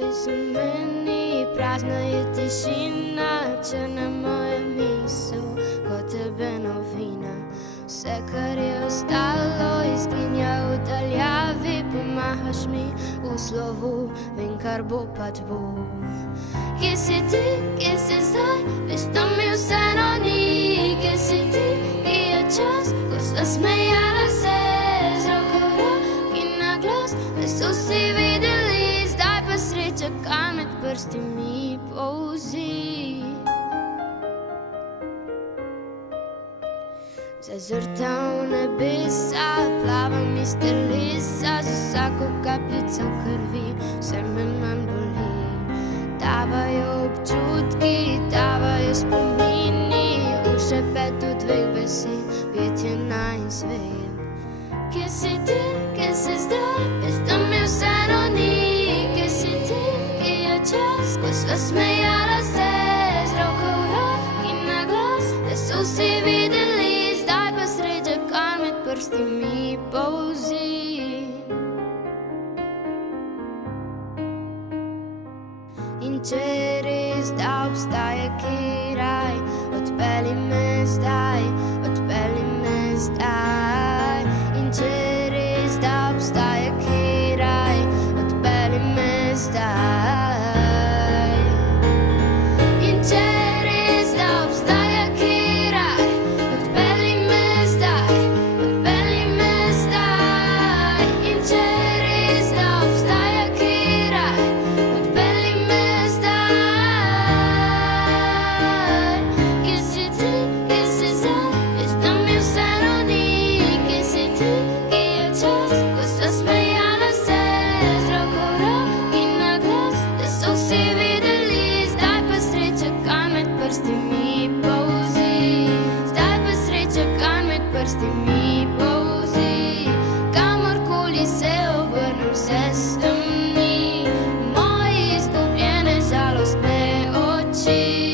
pesem meni, prazna je tišina, črna moja misel, kot tebe novina. Vse, kar je ostalo, izginja v daljavi, pomahaš mi v slovu, vem, kar bo pač bo. Kje si ti, kje si zdaj, veš, da mi vseeno ni. Kje si ti, ki je čas, ko sta smejala se z roko v roki na glas, da so vsi videli, zdaj pa sreča, kar med prsti mi polzi. Zazrta v nebesa, plavam iz telesa, z vsako kapljico krvi vse me manj boli. Tavajo občutki, tavajo spomini, v šepetu dveh besed, petje naj in svet. Kje si ti, kje si zdaj, veš, da mi vseeno ni. Kje si ti, ki je čas, ko sva smejala se z roko v roki na glas, da so vsi videli, zdaj pa sreča, kar med prsti mi polzi. In če je res, da obstaja kje raj, odpelji me zdaj, odpelji me zdaj. In če je res, da obstaja kje raj, odpelji me zdaj. In če je res, da obstaja kje raj, odpelji me zdaj, odpelji me zdaj. In če je res, da obstaja kje raj, odpelji me zdaj. Kje si ti, kje si zdaj, veš, da mi vseeno ni. Kje si ti, ki je čas, ko sva smejala se z roko v roki na glas, da so vsi videli, zdaj pa sreča, kar med prsti mi polzi. Zdaj pa sreča, kar med prsti mi polzi. Kamorkoli se obrnem, vse stemni, moje izgubljene žalostne oči.